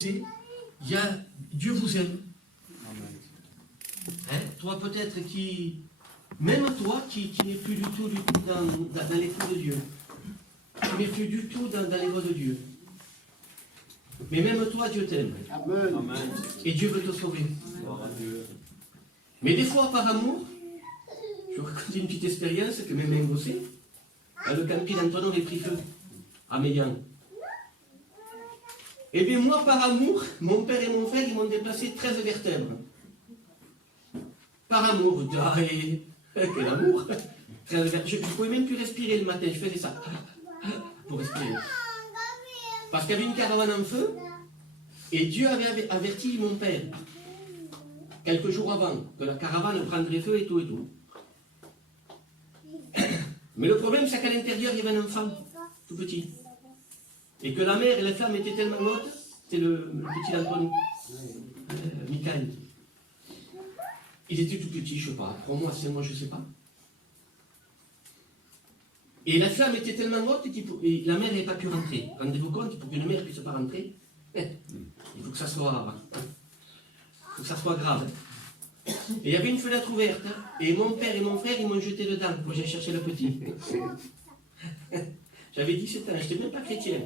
Dieu vous aime. Hein, toi peut-être même toi qui n'es plus du tout dans les coups de Dieu, qui n'es plus du tout dans les voies de Dieu. Mais même toi, Dieu t'aime. Amen. Et Dieu veut te sauver. Mais des fois, par amour, je raconte une petite expérience que même un gossé, le campi d'Antonin est pris feu à Meillan. Et bien moi, par amour, mon père et mon frère, ils m'ont déplacé 13 vertèbres. Par amour, quel amour! Je ne pouvais même plus respirer le matin, je faisais ça pour respirer. Parce qu'il y avait une caravane en feu, et Dieu avait averti mon père, quelques jours avant, que la caravane prendrait feu et tout et tout. Mais le problème, c'est qu'à l'intérieur, il y avait un enfant, tout petit. Et que la mère et la femme étaient tellement hautes, c'était le petit Antoine, Michael. Il était tout petit, je ne sais pas, 3 mois, 5 mois, je ne sais pas. Et la femme était tellement haute et la mère n'avait pas pu rentrer. Rendez-vous compte, pour qu'une mère ne puisse pas rentrer, il faut que ça soit grave. Et il y avait une fenêtre ouverte, et mon père et mon frère, ils m'ont jeté dedans pour que j'aille chercher le petit. J'avais 17 ans, je n'étais même pas chrétien.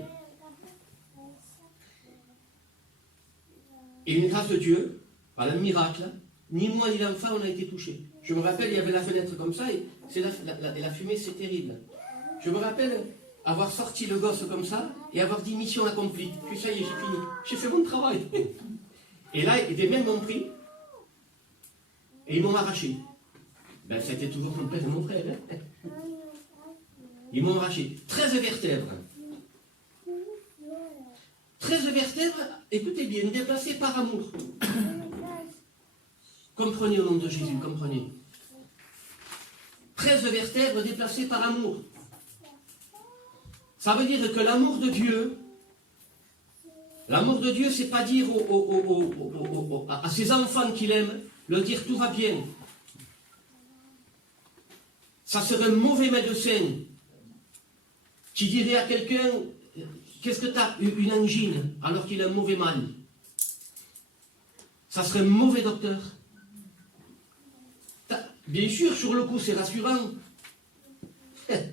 Et une grâce de Dieu, par un miracle, ni moi ni l'enfant on a été touchés. Je me rappelle, il y avait la fenêtre comme ça, et la fumée, c'est terrible. Je me rappelle avoir sorti le gosse comme ça, et avoir dit mission accomplie. Puis ça y est, j'ai fini. J'ai fait mon travail. Et là, des mains m'ont pris, et ils m'ont arraché. Ben, c'était toujours mon père et mon frère. Hein. Ils m'ont arraché 13 vertèbres. 13 vertèbres, écoutez bien, déplacées par amour. Comprenez au nom de Jésus, comprenez. 13 vertèbres déplacées par amour. Ça veut dire que l'amour de Dieu, c'est pas dire à ses enfants qu'il aime, leur dire tout va bien. Ça serait un mauvais médecin qui dirait à quelqu'un, qu'est-ce que tu as, une angine, alors qu'il a un mauvais mal. Ça serait un mauvais docteur. Bien sûr, sur le coup, c'est rassurant.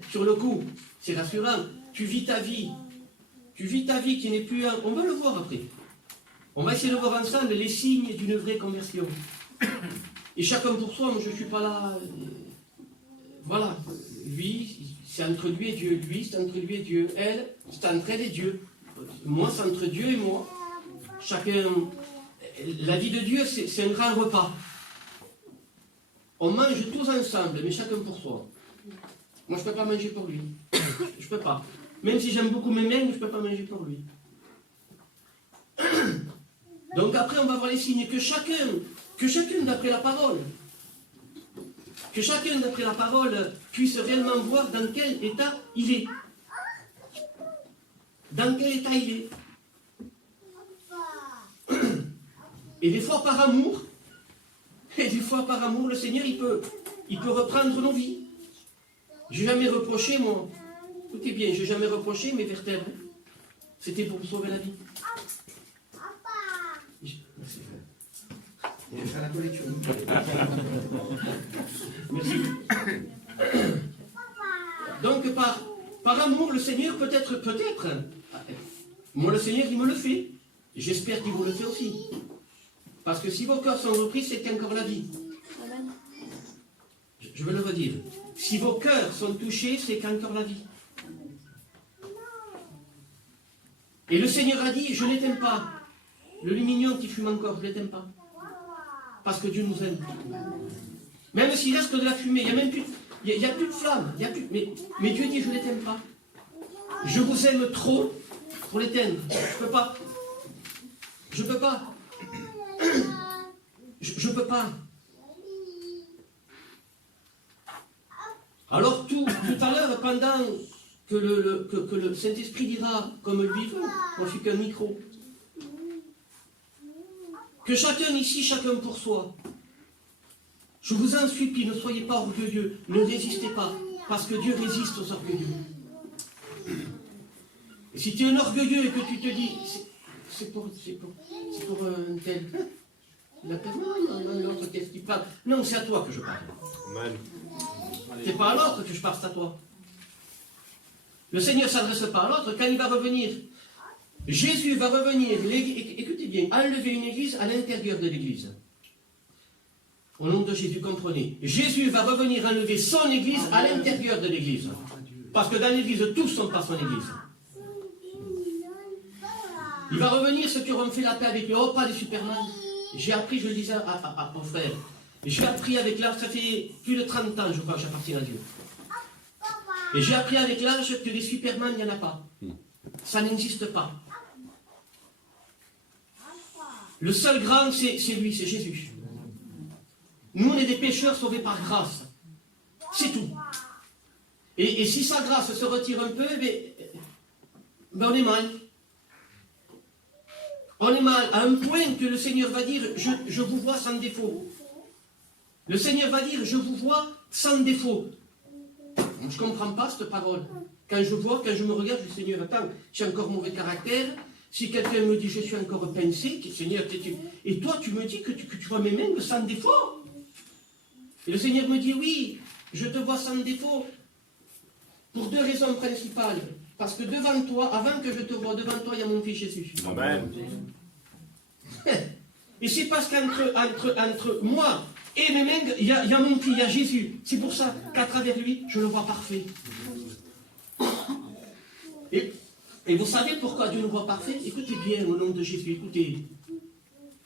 Sur le coup, c'est rassurant. Tu vis ta vie. Tu vis ta vie qui n'est plus un... On va le voir après. On va essayer de voir ensemble les signes d'une vraie conversion. Et chacun pour soi, moi je ne suis pas là... Voilà. Lui, c'est entre lui et Dieu. Lui, c'est entre lui et Dieu. Elle, c'est entre elle et Dieu. Moi, c'est entre Dieu et moi. Chacun... La vie de Dieu, c'est un grand repas. On mange tous ensemble, mais chacun pour soi. Moi, je ne peux pas manger pour lui. Je ne peux pas. Même si j'aime beaucoup mes mains, je ne peux pas manger pour lui. Donc après, on va voir les signes que chacun d'après la parole, puisse réellement voir dans quel état il est. Dans quel état il est. Et des fois par amour, le Seigneur, il peut reprendre nos vies. Je n'ai jamais reproché, moi. Écoutez bien, je n'ai jamais reproché mes vertèbres. C'était pour me sauver la vie. Merci, frère. Je vais faire la collection. Merci. Donc, par amour, le Seigneur peut-être, moi, le Seigneur, il me le fait. J'espère qu'il vous le fait aussi. Parce que si vos cœurs sont repris, c'est encore la vie. Je vais le redire. Si vos cœurs sont touchés, c'est qu'encore la vie. Et le Seigneur a dit, je ne t'aime pas. Le lumignon qui fume encore, je ne t'aime pas. Parce que Dieu nous aime. Même s'il reste de la fumée, il n'y a même plus, il y a plus de flamme. Mais Dieu dit, je ne t'aime pas. Je vous aime trop pour l'éteindre. Je ne peux pas. Je ne peux pas. Je ne peux pas. Alors tout à l'heure, pendant que le Saint-Esprit dira comme lui veut, moi je suis qu'un micro, que chacun ici, chacun pour soi, je vous en supplie, ne soyez pas orgueilleux, ne résistez pas, parce que Dieu résiste aux orgueilleux. Et si tu es un orgueilleux et que tu te dis, c'est pour un tel. Il appelle, non, l'autre, qu'est-ce qu'il parle? Non, c'est à toi que je parle. Amen. C'est pas à l'autre que je parle, c'est à toi. Le Seigneur ne s'adresse pas à l'autre quand il va revenir. Jésus va revenir, écoutez bien, enlever une église à l'intérieur de l'église. Au nom de Jésus, comprenez. Jésus va revenir enlever son église à l'intérieur de l'église. Parce que dans l'église, tous ne sont pas son église. Il va revenir ceux qui auront fait la paix avec lui. Oh, pas les Superman. J'ai appris, je le disais à mon frère, j'ai appris avec l'âge, ça fait plus de 30 ans, je crois, que j'appartiens à Dieu. Et j'ai appris avec l'âge que les Superman, il n'y en a pas. Ça n'existe pas. Le seul grand, c'est lui, c'est Jésus. Nous, on est des pécheurs sauvés par grâce. C'est tout. Et si sa grâce se retire un peu, on est mal. On est mal, à un point que le Seigneur va dire, je vous vois sans défaut. Le Seigneur va dire, je vous vois sans défaut. Je ne comprends pas cette parole. Quand je me regarde, je dis, Seigneur, attends, j'ai encore mauvais caractère. Si quelqu'un me dit, je suis encore pincé, Seigneur, et toi, tu me dis que tu vois mes mains sans défaut. Et le Seigneur me dit, oui, je te vois sans défaut. Pour 2 raisons principales. Parce que devant toi, avant que je te voie, devant toi, il y a mon fils Jésus. Amen. Et c'est parce qu'entre moi et mes mains, il y a mon fils, il y a Jésus. C'est pour ça qu'à travers lui, je le vois parfait. Et vous savez pourquoi Dieu nous voit parfait? Écoutez bien au nom de Jésus, écoutez.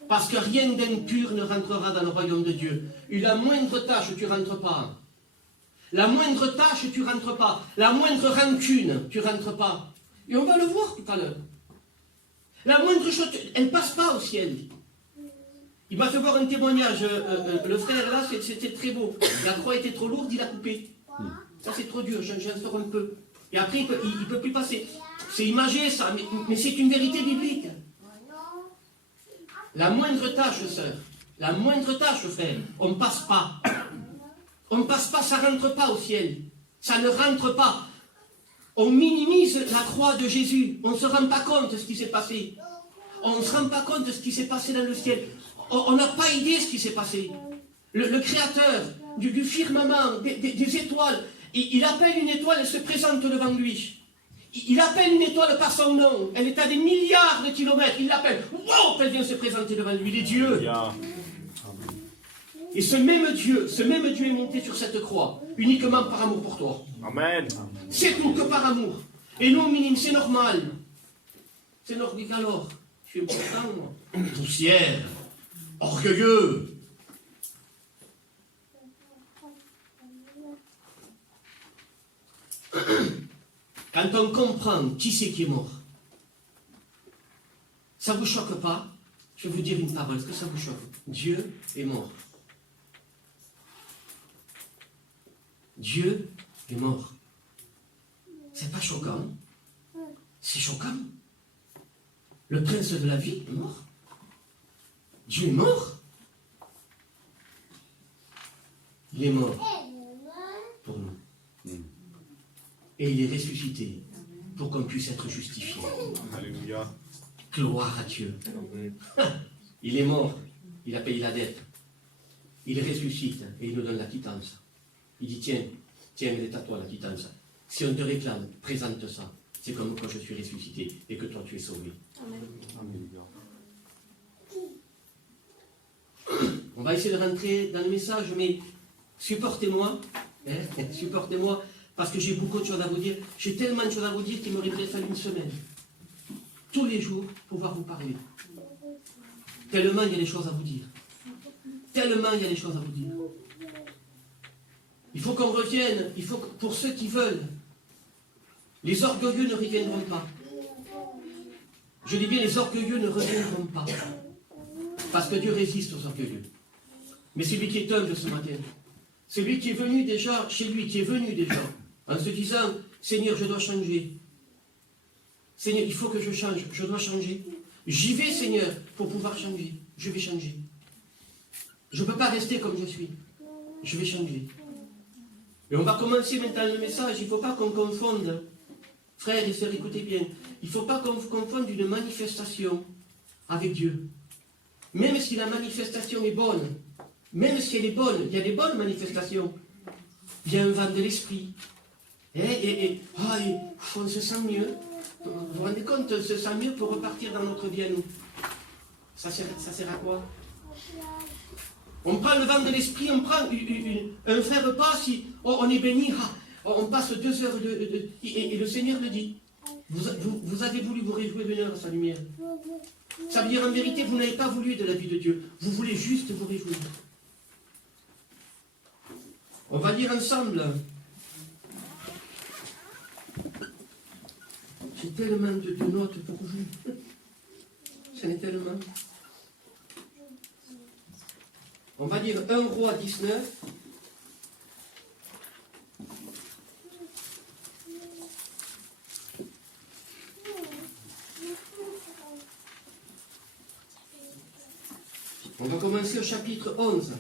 Parce que rien d'impur ne rentrera dans le royaume de Dieu. Et la moindre tâche, tu ne rentres pas. La moindre tâche, tu ne rentres pas. La moindre rancune, tu ne rentres pas. Et on va le voir tout à l'heure. La moindre chose, elle ne passe pas au ciel. Il m'a fait voir un témoignage, le frère là, c'était très beau. La croix était trop lourde, il a coupé. Ça c'est trop dur, j'en sors un peu. Et après, il ne peut plus passer. C'est imagé ça, mais c'est une vérité biblique. La moindre tâche, sœur, la moindre tâche, frère, on ne passe pas. On ne passe pas, ça ne rentre pas au ciel. Ça ne rentre pas. On minimise la croix de Jésus. On ne se rend pas compte de ce qui s'est passé. On ne se rend pas compte de ce qui s'est passé dans le ciel. On n'a pas idée de ce qui s'est passé. Le Créateur du firmament, des étoiles, il appelle une étoile, elle se présente devant lui. Il appelle une étoile par son nom. Elle est à des milliards de kilomètres. Il l'appelle. Wow, elle vient se présenter devant lui. Il est Dieu. Et ce même Dieu est monté sur cette croix, uniquement par amour pour toi. Amen. C'est tout, que par amour. Et non, minime, c'est normal. C'est normal. Alors, je suis important, moi. Poussière, orgueilleux. Quand on comprend qui c'est qui est mort, ça ne vous choque pas? Je vais vous dire une parole, est-ce que ça vous choque? Dieu est mort. Dieu est mort. C'est pas choquant. C'est choquant. Le prince de la vie est mort. Dieu est mort. Il est mort pour nous. Et il est ressuscité pour qu'on puisse être justifié. Alléluia. Gloire à Dieu. Il est mort. Il a payé la dette. Il ressuscite et il nous donne la quittance. Il dit, tiens, elle est à toi la quittance. Si on te réclame, présente ça. C'est comme quand je suis ressuscité et que toi tu es sauvé. Amen. On va essayer de rentrer dans le message, mais supportez-moi. Supportez-moi, parce que j'ai beaucoup de choses à vous dire. J'ai tellement de choses à vous dire qu'il m'aurait fallu une semaine. Tous les jours, pouvoir vous parler. Tellement il y a des choses à vous dire. Tellement il y a des choses à vous dire. Il faut qu'on revienne, il faut que, pour ceux qui veulent, les orgueilleux ne reviendront pas. Je dis bien, les orgueilleux ne reviendront pas. Parce que Dieu résiste aux orgueilleux. Mais celui qui est humble ce matin, celui qui est venu déjà chez lui, qui est venu déjà, en se disant, Seigneur, je dois changer. Seigneur, il faut que je change, je dois changer. J'y vais, Seigneur, pour pouvoir changer. Je vais changer. Je ne peux pas rester comme je suis. Je vais changer. Et on va commencer maintenant le message. Il ne faut pas qu'on confonde, frères et sœurs, écoutez bien, il ne faut pas qu'on confonde une manifestation avec Dieu. Même si la manifestation est bonne, même si elle est bonne, il y a des bonnes manifestations. Il y a un vent de l'esprit. On se sent mieux. Vous vous rendez compte, on se sent mieux pour repartir dans notre vie à nous. Ça sert à quoi? On prend le vent de l'esprit, on prend un vrai repas, si on est béni, on passe 2 heures et le Seigneur le dit. Vous avez voulu vous réjouir d'une heure à sa lumière. Ça veut dire en vérité, vous n'avez pas voulu de la vie de Dieu. Vous voulez juste vous réjouir. On va lire ensemble. J'ai tellement de notes pour vous. C'en est tellement. On va lire 1 Roi 19. On va commencer au chapitre 11.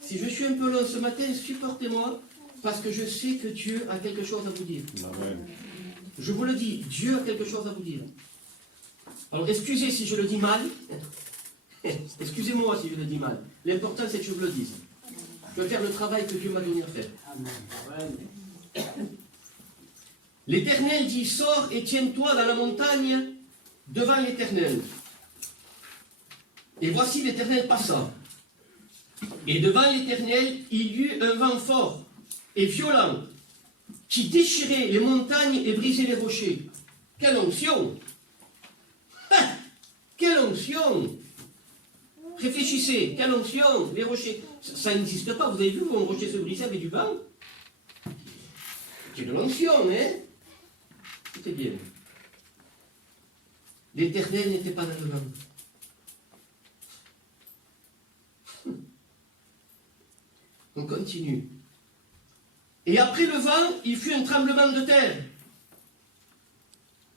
Si je suis un peu long ce matin, supportez-moi, parce que je sais que Dieu a quelque chose à vous dire. Amen. Je vous le dis, Dieu a quelque chose à vous dire. Alors excusez si je le dis mal. Excusez-moi si je le dis mal. L'important c'est que je vous le dise. Je vais faire le travail que Dieu m'a donné à faire. Amen. L'Éternel dit, sors et tiens-toi dans la montagne devant l'Éternel. Et voici l'Éternel passa. Et devant l'Éternel, il y eut un vent fort et violent qui déchirait les montagnes et brisait les rochers. Quelle onction! Quelle onction! Réfléchissez, quelle onction! Les rochers, ça n'existe pas. Vous avez vu, un rocher se briser avec du vent? C'est de l'onction, hein? C'était bien. L'Éternel n'était pas dans le vent. On continue. Et après le vent, il fut un tremblement de terre.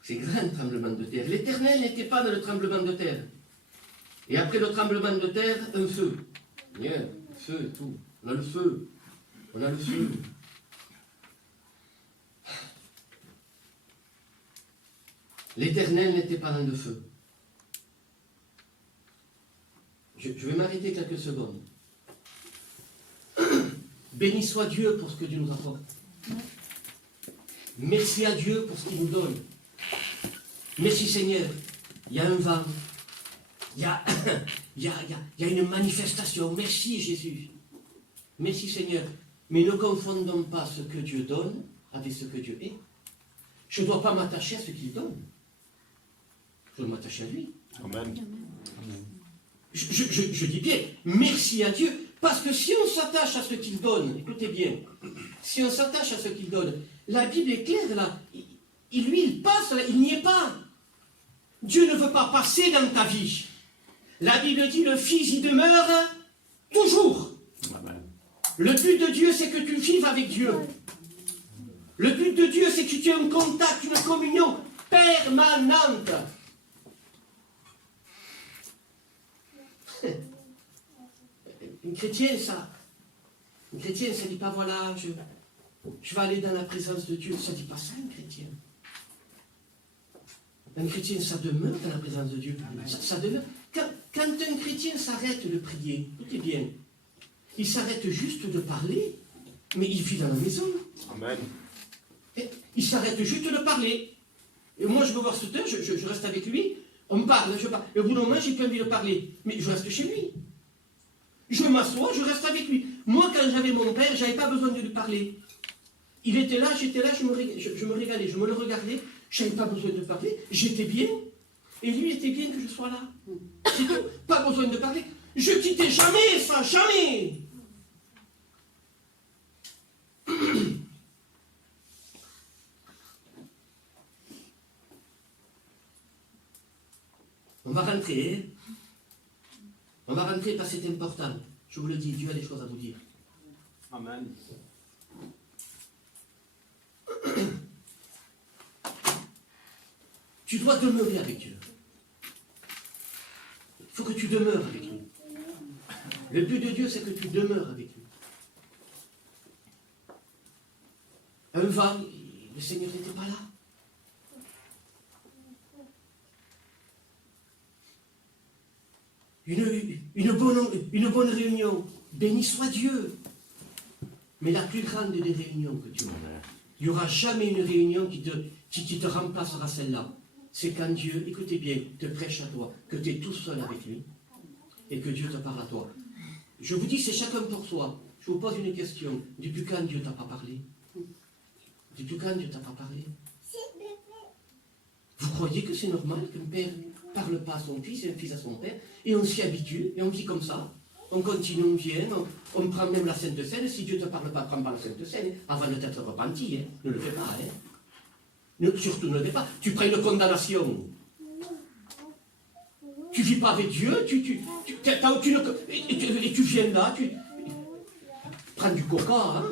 C'est grand tremblement de terre. L'Éternel n'était pas dans le tremblement de terre. Et après le tremblement de terre, un feu. Bien, feu, tout. On a le feu. On a le feu. L'Éternel n'était pas dans le feu. Je vais m'arrêter quelques secondes. Béni soit Dieu pour ce que Dieu nous apporte. Merci à Dieu pour ce qu'il nous donne. Merci Seigneur. Il y a un vent. Il y a une manifestation. Merci Jésus. Merci Seigneur. Mais ne confondons pas ce que Dieu donne avec ce que Dieu est. Je ne dois pas m'attacher à ce qu'il donne. Je dois m'attacher à lui. Amen. Je dis bien, merci à Dieu. Parce que si on s'attache à ce qu'il donne, écoutez bien, si on s'attache à ce qu'il donne, la Bible est claire là, il passe là, il n'y est pas. Dieu ne veut pas passer dans ta vie. La Bible dit, le Fils y demeure toujours. Amen. Le but de Dieu, c'est que tu vives avec Dieu. Le but de Dieu, c'est que tu aies un contact, une communion permanente. Un chrétien, ça ne dit pas, voilà, je vais aller dans la présence de Dieu. Ça ne dit pas ça, un chrétien. Un chrétien, ça demeure dans la présence de Dieu. Ça demeure. Quand un chrétien s'arrête de prier, écoutez bien, il s'arrête juste de parler, mais il vit dans la maison. Amen. Il s'arrête juste de parler. Et moi, je veux voir ce temps, je reste avec lui, on me parle, je parle. Et au bout d'un moment, j'ai plus envie de parler, mais je reste chez lui. Je m'assois, je reste avec lui. Moi, quand j'avais mon père, je n'avais pas besoin de lui parler. Il était là, j'étais là, je me régalais, je me le regardais, je n'avais pas besoin de parler, j'étais bien. Et lui était bien que je sois là. C'est tout, pas besoin de parler. Je quittais jamais ça, jamais. On va rentrer, hein? On va rentrer parce que c'est important. Je vous le dis, Dieu a des choses à vous dire. Amen. Tu dois demeurer avec Dieu. Il faut que tu demeures avec lui. Le but de Dieu, c'est que tu demeures avec lui. Un vent, le Seigneur n'était pas là. une bonne réunion. Béni soit Dieu. Mais la plus grande des réunions que tu auras, il n'y aura jamais une réunion qui te remplacera celle-là. C'est quand Dieu, écoutez bien, te prêche à toi, que tu es tout seul avec lui, et que Dieu te parle à toi. Je vous dis, c'est chacun pour soi. Je vous pose une question. Depuis quand Dieu t'a pas parlé? Depuis quand Dieu t'a pas parlé? Vous croyez que c'est normal qu'un père ne parle pas à son fils et un fils à son père, et on s'y habitue, et on vit comme ça? On continue, on vient, on prend même la Sainte Seine. Si Dieu ne te parle pas, prends pas la Sainte Seine, avant de t'être repenti. Ne le fais pas. Surtout ne le fais pas. Tu prends une condamnation. Tu ne vis pas avec Dieu, t'as aucune... Et tu viens là, tu prends du coca, hein?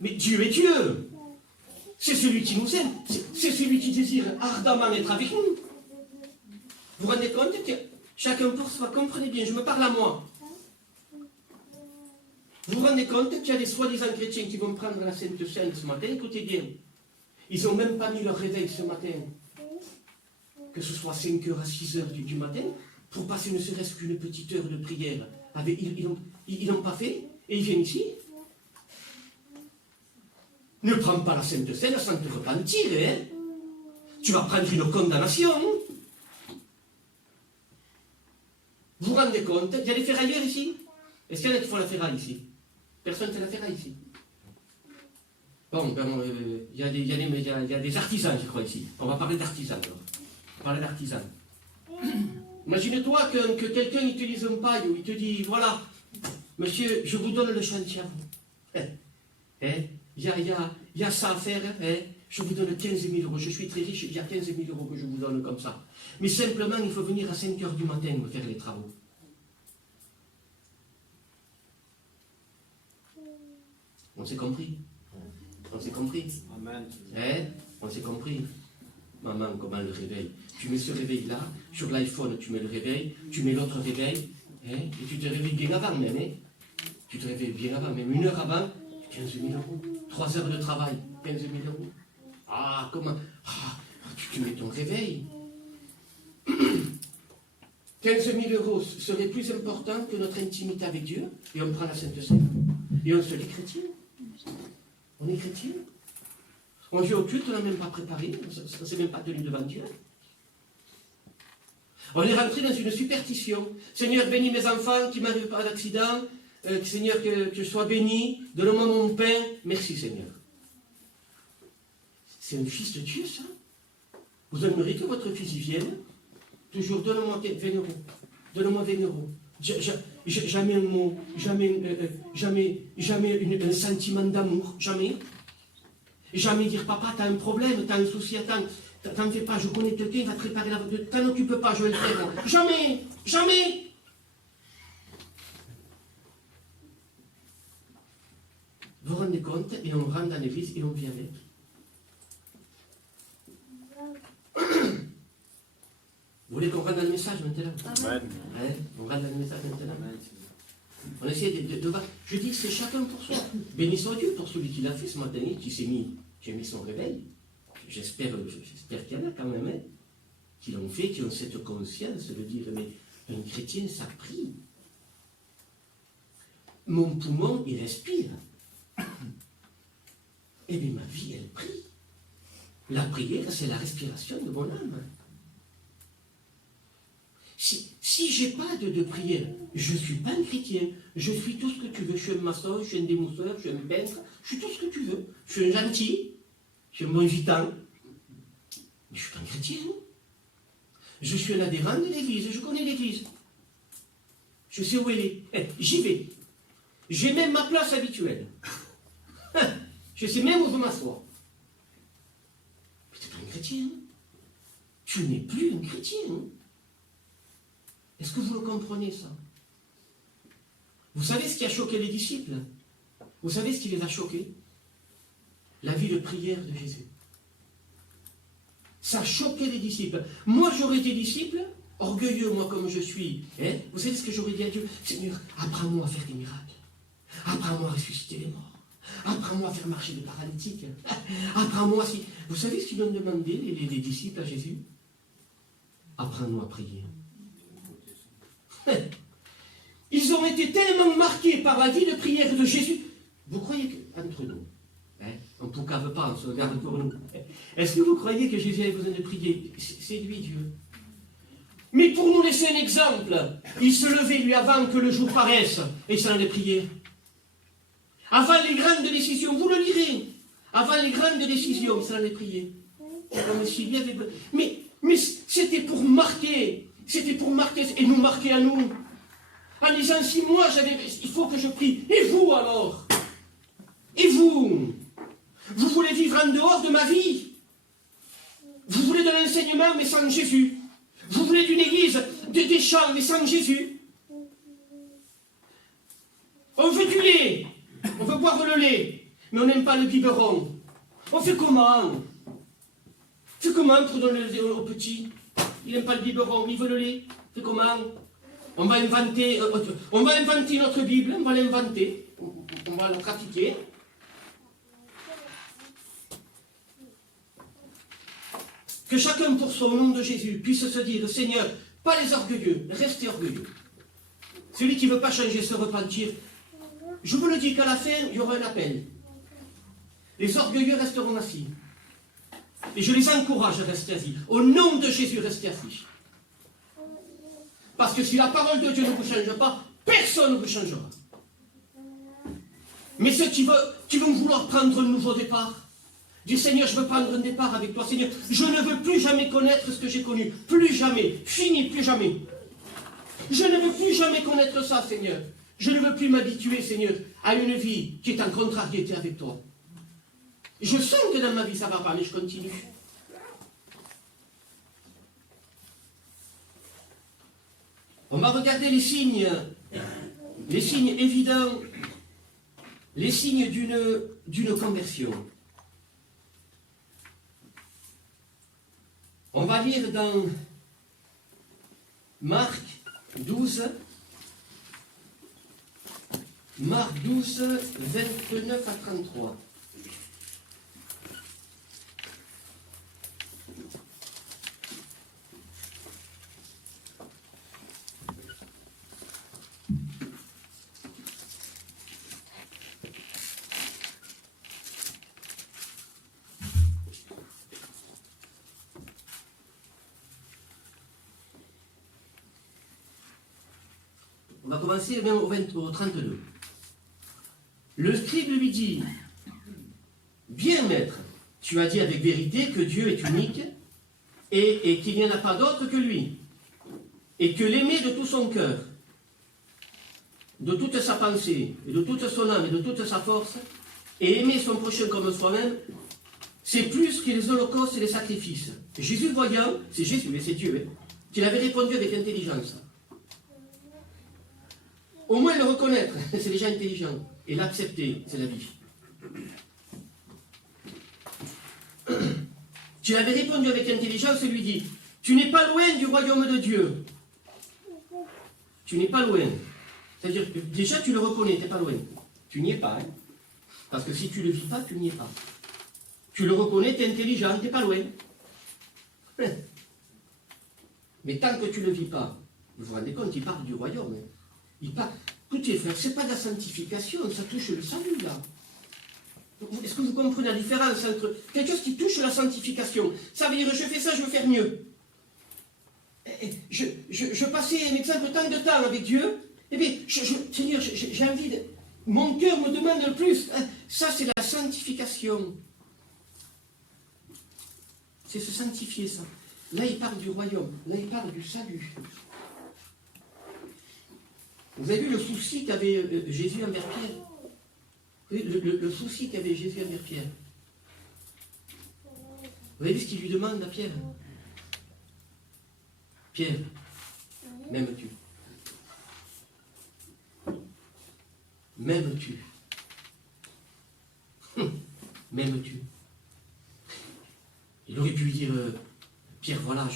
Mais Dieu est Dieu. C'est celui qui nous aime. C'est celui qui désire ardemment être avec nous. Vous vous rendez compte que chacun pour soi, comprenez bien, je me parle à moi. Vous vous rendez compte qu'il y a des soi-disant chrétiens qui vont prendre la Sainte Seine ce matin? Écoutez bien. Ils n'ont même pas mis leur réveil ce matin. Que ce soit 5h à 6h du matin, pour passer ne serait-ce qu'une petite heure de prière. Ils n'ont pas fait, et ils viennent ici. Ne prends pas la Sainte Seine sans te repentir, hein? Tu vas prendre une condamnation. Vous vous rendez compte? Il y a des ferrailleurs ici? Est-ce qu'il y en a qui font la ferraille ici? Personne ne fait la ferraille ici. Bon, il y a des artisans, je crois, ici. On va parler d'artisans, alors. On va parler d'artisans. Imagine-toi que quelqu'un il te dise un paille, ou il te dit, voilà, monsieur, je vous donne le chantier à vous. Il y a ça à faire, je vous donne 15 000 euros. Je suis très riche, il y a 15 000 euros que je vous donne comme ça. Mais simplement, il faut venir à 5 h du matin me faire les travaux. On s'est compris? On s'est compris? Amen. On s'est compris? Maman, comment le réveil? Tu mets ce réveil-là, sur l'iPhone, tu mets le réveil, tu mets l'autre réveil, et tu te réveilles bien avant même. Tu te réveilles bien avant, même 1 heure avant, 15 000 euros. 3 heures de travail, 15 000 euros. Ah, comment? Tu mets ton réveil. 15 000 euros serait plus important que notre intimité avec Dieu, et on prend la Sainte Seine. Et on se dit chrétien. On est chrétien. On vient au culte, on n'a même pas préparé, on ne s'est même pas tenu devant Dieu. On est rentré dans une superstition. Seigneur, bénis mes enfants, qui m'arrivent pas d'accident. Seigneur, que je sois béni. Donne-moi mon pain. Merci, Seigneur. C'est un fils de Dieu, ça. Vous aimeriez que votre fils y vienne. Toujours, donne-moi 20 euros. Donne-moi 20 euros. Jamais un mot, jamais un sentiment d'amour, jamais. Jamais dire, papa, t'as un problème, t'as un souci, t'en fais pas, je connais quelqu'un, il va te préparer la voiture, t'en occupes pas, je vais le faire. Jamais, jamais. Vous vous rendez compte, et on rentre dans l'église et on vit avec. Vous voulez qu'on rentre dans le message maintenant? Amen. On rentre dans le message maintenant. On essaie de voir. Je dis, c'est chacun pour soi. Béni soit Dieu pour celui qui l'a fait ce matin, qui a mis son réveil. J'espère qu'il y en a quand même, qui l'ont fait, qui ont cette conscience de dire, mais un chrétien, ça prie. Mon poumon, il respire. Et bien ma vie, elle prie. La prière, c'est la respiration de mon âme. Si je n'ai pas de prière, je ne suis pas un chrétien. Je suis tout ce que tu veux. Je suis un maçon, je suis un démousseur, je suis un peintre. Je suis tout ce que tu veux. Je suis un gentil. Je suis un bon gitan. Mais je ne suis pas un chrétien. Je suis un adhérent de l'église. Je connais l'église. Je sais où elle est. J'y vais. J'ai même ma place habituelle. Je sais même où je m'assois. Mais tu n'es pas un chrétien. Tu n'es plus un chrétien. Est-ce que vous le comprenez, ça? Vous savez ce qui a choqué les disciples? Vous savez ce qui les a choqués? La vie de prière de Jésus. Ça a choqué les disciples. Moi, j'aurais été disciple, orgueilleux, moi, comme je suis. Vous savez ce que j'aurais dit à Dieu? Seigneur, apprends-moi à faire des miracles. Apprends-moi à ressusciter les morts. Apprends-moi à faire marcher des paralytiques. Apprends-moi si... Vous savez ce qu'ils ont demandé, les disciples à Jésus? Apprends-nous à prier. Ils ont été tellement marqués par la vie de prière de Jésus. Vous croyez qu'entre nous, on ne poucave pas, on se regarde pour nous. Est-ce que vous croyez que Jésus avait besoin de prier? C'est lui, Dieu. Mais pour nous laisser un exemple, il se levait lui avant que le jour paraisse et il s'en allait prier. Avant les grandes décisions, vous le lirez. Avant les grandes décisions, il s'en allait prier. Comme s'il y avait... Mais c'était pour marquer. C'était pour marquer et nous marquer à nous. En disant, si moi il faut que je prie. Et vous alors? Et vous? Vous voulez vivre en dehors de ma vie? Vous voulez de l'enseignement mais sans Jésus? Vous voulez d'une église, des chants mais sans Jésus? On veut du lait, on veut boire le lait, mais on n'aime pas le biberon. On fait comment? On fait comment pour donner le lait aux petits? Il n'aime pas le biberon, il veut le lait. On fait comment? On va inventer notre Bible, on va l'inventer, on va le pratiquer. Que chacun pour soi, au nom de Jésus, puisse se dire, Seigneur, pas les orgueilleux, restez orgueilleux. Celui qui ne veut pas changer, se repentir. Je vous le dis qu'à la fin, il y aura un appel. Les orgueilleux resteront assis. Et je les encourage à rester assis. Au nom de Jésus, restez assis. Parce que si la parole de Dieu ne vous change pas, personne ne vous changera. Mais ceux qui vont vouloir prendre un nouveau départ, dis Seigneur, je veux prendre un départ avec toi. Seigneur, je ne veux plus jamais connaître ce que j'ai connu. Plus jamais. Fini, plus jamais. Je ne veux plus jamais connaître ça, Seigneur. Je ne veux plus m'habituer, Seigneur, à une vie qui est en contrariété avec toi. Je sens que dans ma vie, ça ne va pas, mais je continue. On va regarder les signes évidents, les signes d'une conversion. On va lire dans Marc 12, 29 à 33. On va commencer au 32. Le scribe lui dit, bien maître, tu as dit avec vérité que Dieu est unique et qu'il n'y en a pas d'autre que lui, et que l'aimer de tout son cœur, de toute sa pensée, et de toute son âme, et de toute sa force, et aimer son prochain comme soi-même, c'est plus que les holocaustes et les sacrifices. Jésus voyant, c'est Jésus, mais c'est Dieu, qu'il avait répondu avec intelligence. Au moins le reconnaître, c'est déjà intelligent. Et l'accepter, c'est la vie. Tu avais répondu avec intelligence et lui dit, tu n'es pas loin du royaume de Dieu. Tu n'es pas loin. C'est-à-dire que déjà tu le reconnais, tu n'es pas loin. Tu n'y es pas. Hein? Parce que si tu ne le vis pas, tu n'y es pas. Tu le reconnais, tu es intelligent, tu n'es pas loin. Mais tant que tu ne le vis pas, vous vous rendez compte, il parle du royaume. Hein? Il parle... Écoutez, frère, ce n'est pas de la sanctification, ça touche le salut, là. Est-ce que vous comprenez la différence entre quelque chose qui touche la sanctification? Ça veut dire, je fais ça, je veux faire mieux. Je passais un exemple tant de temps avec Dieu, eh bien, Seigneur, j'ai envie de... Mon cœur me demande le plus. Ça, c'est la sanctification. C'est se sanctifier, ça. Là, il parle du royaume. Là, il parle du salut. Vous avez vu le souci qu'avait Jésus envers Pierre? Le souci qu'avait Jésus envers Pierre. Vous avez vu ce qu'il lui demande à Pierre? Pierre, m'aimes-tu? M'aimes-tu? M'aimes-tu? Il aurait pu lui dire, Pierre, voilà,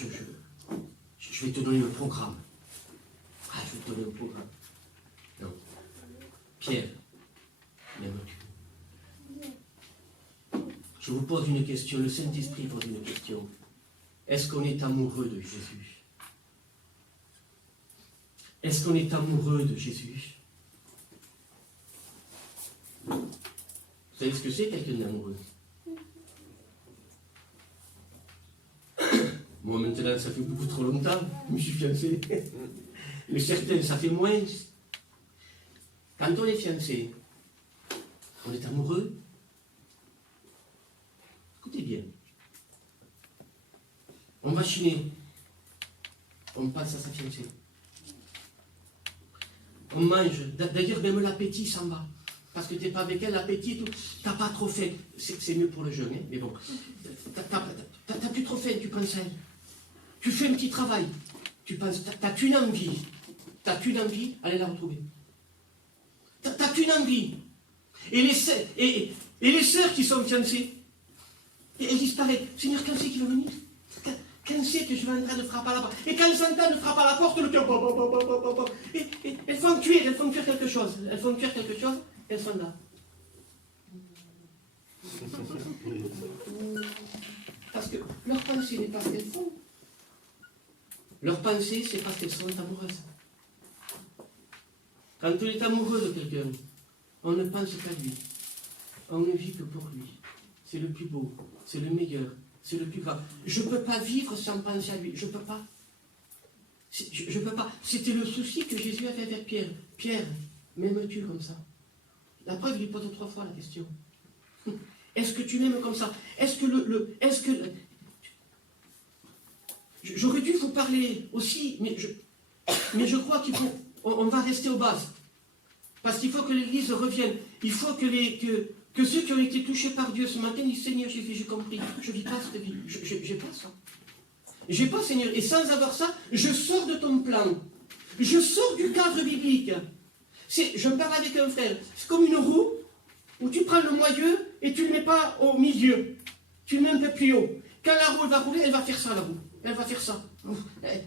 je vais te donner le programme. Ah, je vais te donner le programme. Non. Pierre, m'aimes-tu? Je vous pose une question, le Saint-Esprit pose une question. Est-ce qu'on est amoureux de Jésus? Est-ce qu'on est amoureux de Jésus? Vous savez ce que c'est quelqu'un d'amoureux? Moi maintenant, ça fait beaucoup trop longtemps que je me suis fiancé. Mais certains, ça fait moins. Quand on est fiancé, on est amoureux. Écoutez bien. On va chiner. On passe à sa fiancée. On mange. D'ailleurs, même l'appétit s'en va. Parce que tu n'es pas avec elle, l'appétit, tu n'as pas trop faim. C'est mieux pour le jeûne, hein, mais bon. Tu n'as plus trop faim, tu penses à elle. Tu fais un petit travail. Tu penses, tu n'as qu'une envie. Tu n'as qu'une envie, allez la retrouver. Tu n'as qu'une envie. Et les sœurs qui sont fiancées, elles disparaissent. Seigneur, quand c'est qu'il va venir? Quand c'est que je vais entrer de frapper à la porte? Et quand elles entendent de frapper à la porte, le cœur... Et elles font cuire quelque chose. Elles font cuire quelque chose, elles sont là. Parce que leur pensée n'est pas ce qu'elles font. Leur pensée, c'est parce qu'elles sont amoureuses. Quand on est amoureux de quelqu'un, on ne pense qu'à lui. On ne vit que pour lui. C'est le plus beau, c'est le meilleur, c'est le plus grand. Je ne peux pas vivre sans penser à lui. Je ne peux pas. Je ne peux pas. C'était le souci que Jésus avait avec Pierre. Pierre, m'aimes-tu comme ça? La preuve, il lui pose 3 fois la question. Est-ce que tu m'aimes comme ça? Est-ce que j'aurais dû vous parler aussi, mais je crois qu'il faut... On va rester aux bases. Parce qu'il faut que l'Église revienne. Il faut que ceux qui ont été touchés par Dieu ce matin disent, Seigneur Jésus, j'ai compris. Je ne vis pas cette vie. Je n'ai pas ça. J'ai pas, Seigneur. Et sans avoir ça, je sors de ton plan. Je sors du cadre biblique. Je me parle avec un frère. C'est comme une roue où tu prends le moyeu et tu ne le mets pas au milieu. Tu le mets un peu plus haut. Quand la roue va rouler, elle va faire ça, la roue. Elle va faire ça.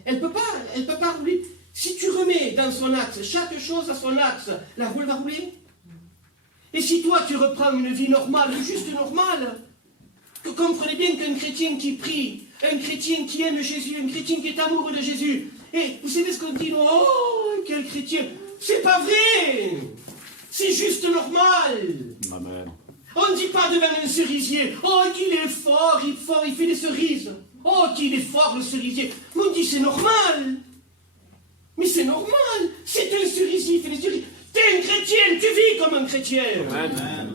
Elle peut pas rouler. Si tu remets dans son axe, chaque chose à son axe, la roue va rouler. Et si toi, tu reprends une vie normale, juste normale, comprenez bien qu'un chrétien qui prie, un chrétien qui aime Jésus, un chrétien qui est amoureux de Jésus, et vous savez ce qu'on dit? Oh, quel chrétien! C'est pas vrai! C'est juste normal! Amen. On ne dit pas devant un cerisier, oh, qu'il est fort, il fait des cerises. Oh, qu'il est fort, le cerisier. On dit, c'est normal. Mais c'est normal. C'est un cerisier, il fait des cerises. T'es un chrétien, tu vis comme un chrétien. Amen.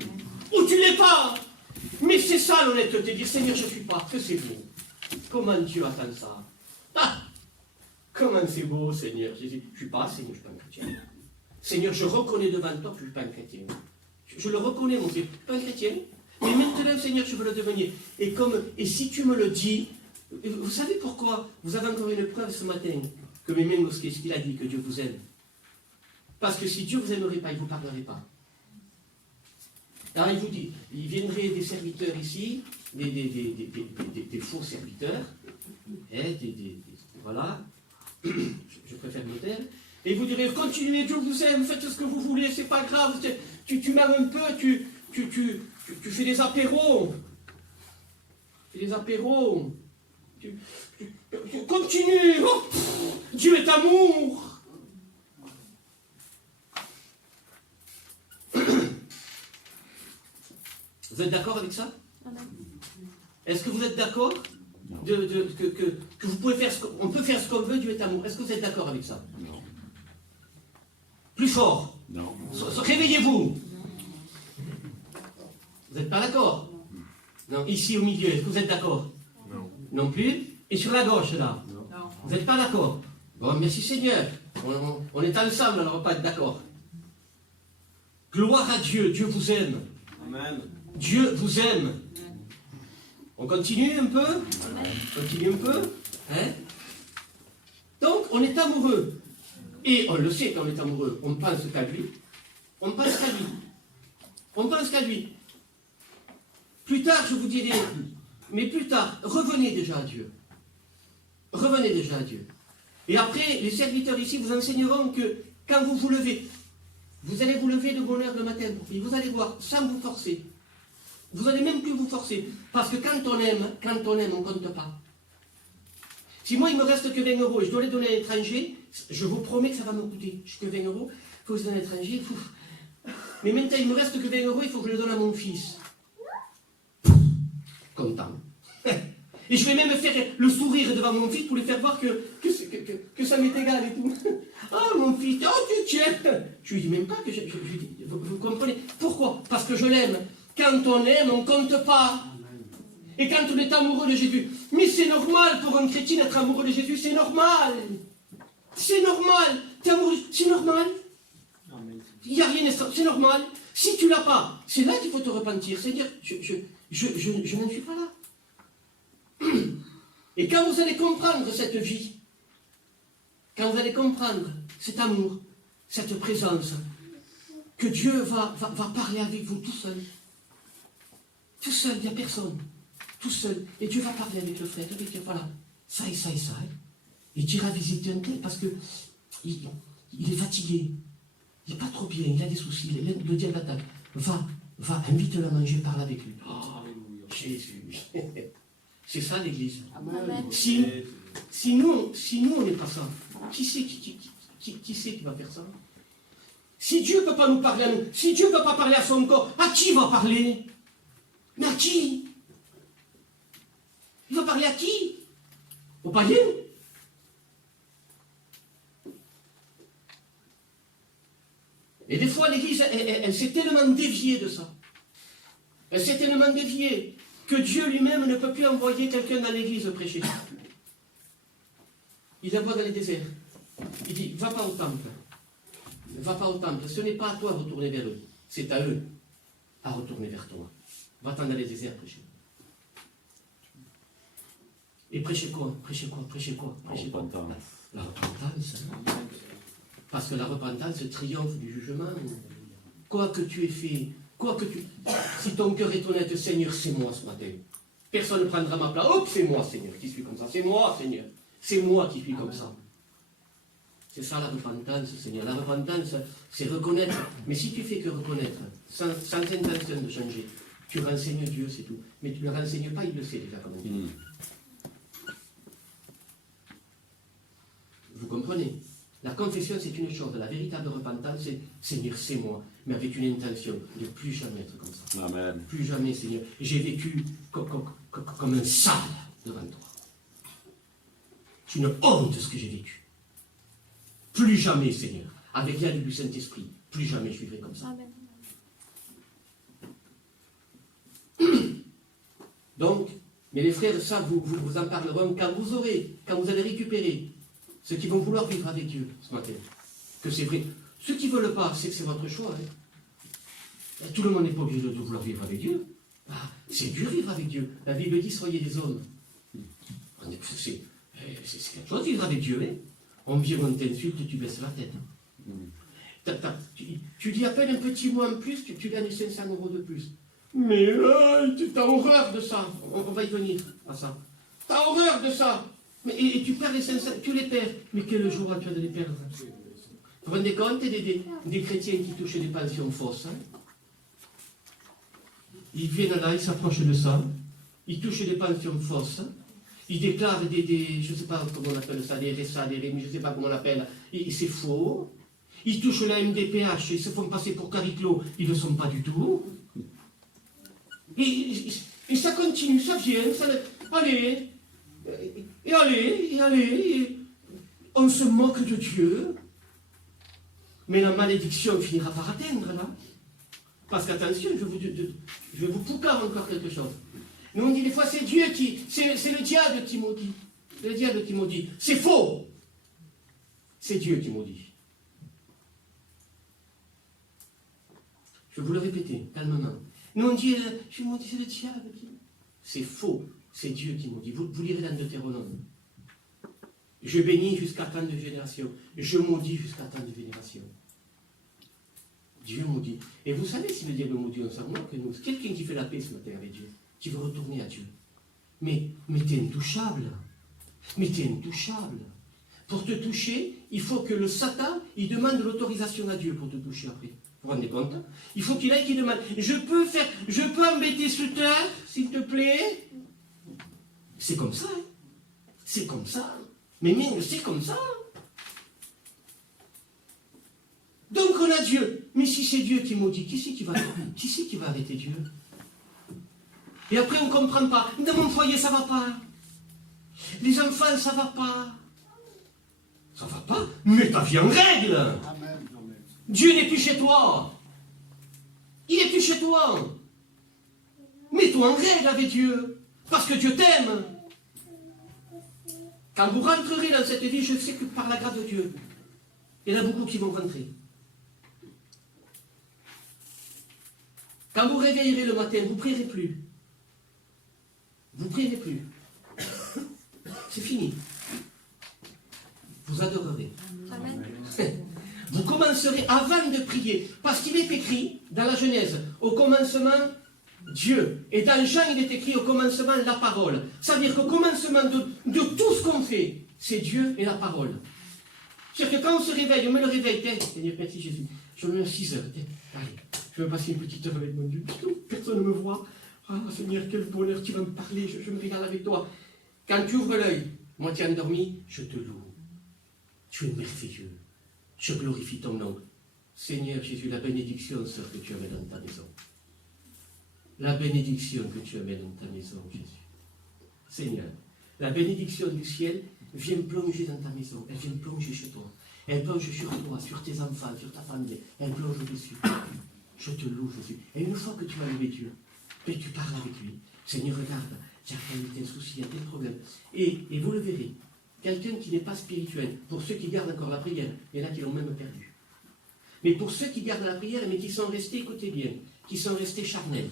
Ou tu l'es pas. Mais c'est ça l'honnêteté, dire, Seigneur, je ne suis pas, que c'est beau. Comment Dieu attend ça? Ah, comment c'est beau, Seigneur Jésus. Je ne suis pas, Seigneur, je ne suis pas un chrétien. Seigneur, je reconnais devant toi que je ne suis pas un chrétien. Je le reconnais, mon Dieu, je ne suis pas un chrétien. Mais maintenant, Seigneur, je veux le devenir. Et si tu me le dis, vous savez pourquoi? Vous avez encore une preuve ce matin que même Mosquée, ce qu'il a dit, que Dieu vous aime. Parce que si Dieu ne vous aimerait pas, il ne vous parlerait pas. Alors il vous dit, il viendrait des serviteurs ici, des faux serviteurs, voilà, je préfère le terme, et il vous dirait, continuez, Dieu vous aime, faites ce que vous voulez, c'est pas grave, tu m'aimes un peu, tu fais des apéros, continue, oh, Dieu est amour. Vous êtes d'accord avec ça? Est-ce que vous êtes d'accord que vous pouvez faire on peut faire ce qu'on veut, Dieu est amour? Est-ce que vous êtes d'accord avec ça? Non. Plus fort. Non. Réveillez-vous. Vous n'êtes pas d'accord? Non. Ici au milieu, est-ce que vous êtes d'accord? Non. Non plus? Et sur la gauche là? Non. Vous n'êtes pas d'accord? Bon, merci Seigneur. On est ensemble, alors on va pas être d'accord. Gloire à Dieu, Dieu vous aime. Amen. Dieu vous aime. On continue un peu? Continue un peu? Hein? Donc, on est amoureux. Et on le sait quand on est amoureux. On pense qu'à lui. On pense qu'à lui. On pense qu'à lui. Plus tard, je vous dirai, mais plus tard, revenez déjà à Dieu. Revenez déjà à Dieu. Et après, les serviteurs ici vous enseigneront que quand vous vous levez, vous allez vous lever de bonne heure le matin pour prier. Vous allez voir, sans vous forcer. Vous n'allez même plus vous forcer. Parce que quand on aime, on ne compte pas. Si moi, il me reste que 20 euros et je dois les donner à l'étranger, je vous promets que ça va me coûter. Je suis que 20 euros, il faut que je donne à l'étranger. Mais maintenant, il me reste que 20 euros, il faut que je les donne à mon fils. Content. Et je vais même faire le sourire devant mon fils pour lui faire voir que ça m'est égal et tout. Oh mon fils, oh tu tiens. Je lui dis même pas que je lui dis, vous comprenez. Pourquoi? Parce que je l'aime. Quand on aime, on ne compte pas. Et quand on est amoureux de Jésus, mais c'est normal pour un chrétien d'être amoureux de Jésus, c'est normal. C'est normal. T'es amoureux, c'est normal. Il n'y a rien d'extra, c'est normal. Si tu ne l'as pas, c'est là qu'il faut te repentir. C'est-à-dire, je n'en suis pas là. Et quand vous allez comprendre cette vie, quand vous allez comprendre cet amour, cette présence, que Dieu va parler avec vous tout seul. Tout seul, il n'y a personne. Tout seul. Et Dieu va parler avec le frère. Il va dire, voilà, ça et ça et ça. Et tu iras visiter un tel parce que il est fatigué. Il n'est pas trop bien, il a des soucis. Le diable l'attaque. Va, invite-le à manger, parle avec lui. Oh, Jésus. C'est ça l'Église. Si nous, on n'est pas ça, qui c'est qui va faire ça? Si Dieu ne peut pas nous parler à nous, si Dieu ne peut pas parler à son corps, à qui il va parler? Mais à qui? Il va parler à qui? Aux païens? Et des fois, l'Église, elle s'est tellement déviée de ça. Elle s'est tellement déviée que Dieu lui-même ne peut plus envoyer quelqu'un dans l'Église prêcher. Il envoie dans les déserts. Il dit, va pas au temple. Va pas au temple. Ce n'est pas à toi de retourner vers eux. C'est à eux à retourner vers toi. Va-t'en dans les déserts prêcher. Et prêchez quoi? Prêchez quoi? La repentance. Parce que la repentance triomphe du jugement. Quoi que tu aies fait, si ton cœur est honnête, Seigneur, c'est moi ce matin. Personne ne prendra ma place. Hop, c'est moi, Seigneur, qui suis comme ça. C'est moi, Seigneur. C'est moi qui suis comme ça. C'est ça la repentance, Seigneur. La repentance, c'est reconnaître. Mais si tu fais que reconnaître, sans intention de changer, tu renseignes Dieu, c'est tout. Mais tu ne le renseignes pas, il le sait déjà, comme on dit. Vous comprenez? La confession, c'est une chose. La véritable repentance, c'est Seigneur, c'est moi. Mais avec une intention de ne plus jamais être comme ça. Amen. Plus jamais, Seigneur. J'ai vécu comme un sale devant toi. C'est une honte ce que j'ai vécu. Plus jamais, Seigneur. Avec l'aide du Saint-Esprit, plus jamais je vivrai comme ça. Amen. Donc, mais les frères, ça, vous en parleront quand vous allez récupérer ceux qui vont vouloir vivre avec Dieu ce matin. Que c'est vrai. Ceux qui ne veulent pas, c'est votre choix. Hein. Tout le monde n'est pas obligé de vouloir vivre avec Dieu. Ah, c'est dur vivre avec Dieu. La Bible dit, soyez des hommes. C'est quelque chose de vivre avec Dieu. Hein. On vient, on t'insulte, tu baisses la tête. Tu dis à peine un petit mot en plus, tu gagnes 500 € de plus. Mais tu as horreur de ça. On va y venir à ça. Tu as horreur de ça. Et tu perds les 500, tu les perds. Mais quel jour tu vas les perdre? Vous vous rendez compte des chrétiens qui touchent des pensions fausses? Hein? Ils viennent là, ils s'approchent de ça. Ils touchent des pensions fausses. Ils déclarent je ne sais pas comment on appelle ça, des RSA, des REMI, je ne sais pas comment on l'appelle. Et c'est faux. Ils touchent la MDPH, ils se font passer pour Cariclo, ils ne le sont pas du tout. Et ça continue, ça vient, allez, on se moque de Dieu, mais la malédiction finira par atteindre là. Parce qu'attention, je vais vous poucar encore quelque chose. Nous on dit des fois c'est le diable qui maudit. C'est le diable qui maudit. C'est faux. C'est Dieu qui maudit. Je vais vous le répéter, calmement. Nous on dit, je maudis, c'est le diable qui... C'est faux. C'est Dieu qui maudit. Vous lirez dans Deutéronome. Je bénis jusqu'à tant de générations. Je maudis jusqu'à tant de générations. Dieu maudit. Et vous savez si le diable maudit, on s'en moque que nous. Quelqu'un qui fait la paix ce matin avec Dieu, qui veut retourner à Dieu. Mais t'es intouchable. Mais t'es intouchable. Pour te toucher, il faut que le Satan, il demande l'autorisation à Dieu pour te toucher après. Vous vous rendez compte? Il faut qu'il aille qui demande. Je peux embêter ce terre, s'il te plaît? C'est comme ça. Hein. C'est comme ça. Mais c'est comme ça. Donc on a Dieu. Mais si c'est Dieu qui maudit, qui c'est qui va arrêter Dieu? Et après on ne comprend pas. Dans mon foyer, ça ne va pas. Les enfants, ça ne va pas. Ça ne va pas. Mets ta vie en règle. Amen. Dieu n'est plus chez toi. Il n'est plus chez toi. Mets-toi en règle avec Dieu. Parce que Dieu t'aime. Quand vous rentrerez dans cette vie, je sais que par la grâce de Dieu, il y en a beaucoup qui vont rentrer. Quand vous réveillerez le matin, vous ne prierez plus. Vous ne prierez plus. C'est fini. Vous adorerez. Amen. Vous commencerez avant de prier. Parce qu'il est écrit dans la Genèse, au commencement, Dieu. Et dans Jean, il est écrit au commencement, la parole. Ça veut dire qu'au commencement de tout ce qu'on fait, c'est Dieu et la parole. C'est-à-dire que quand on se réveille, on met le réveil. Seigneur, merci Jésus. Je me mets à 6 heures. Allez, je vais passer une petite heure avec mon Dieu. Personne ne me voit. Ah, Seigneur, quel bonheur, tu vas me parler. Je me régale avec toi. Quand tu ouvres l'œil, moi tu es endormi, je te loue. Tu es merveilleux. Je glorifie ton nom. Seigneur Jésus, la bénédiction, sœur, que tu amènes dans ta maison. La bénédiction que tu amènes dans ta maison, Jésus. Seigneur, la bénédiction du ciel vient plonger dans ta maison. Elle vient plonger chez toi. Elle plonge sur toi, sur tes enfants, sur ta famille. Elle plonge dessus. Je te loue, Jésus. Et une fois que tu as levé Dieu, et tu parles avec lui. Seigneur, regarde, tu as tel souci, il y a tel problème. Et vous le verrez. Quelqu'un qui n'est pas spirituel, pour ceux qui gardent encore la prière, il y en a qui l'ont même perdu. Mais pour ceux qui gardent la prière, mais qui sont restés, écoutez bien, qui sont restés charnels,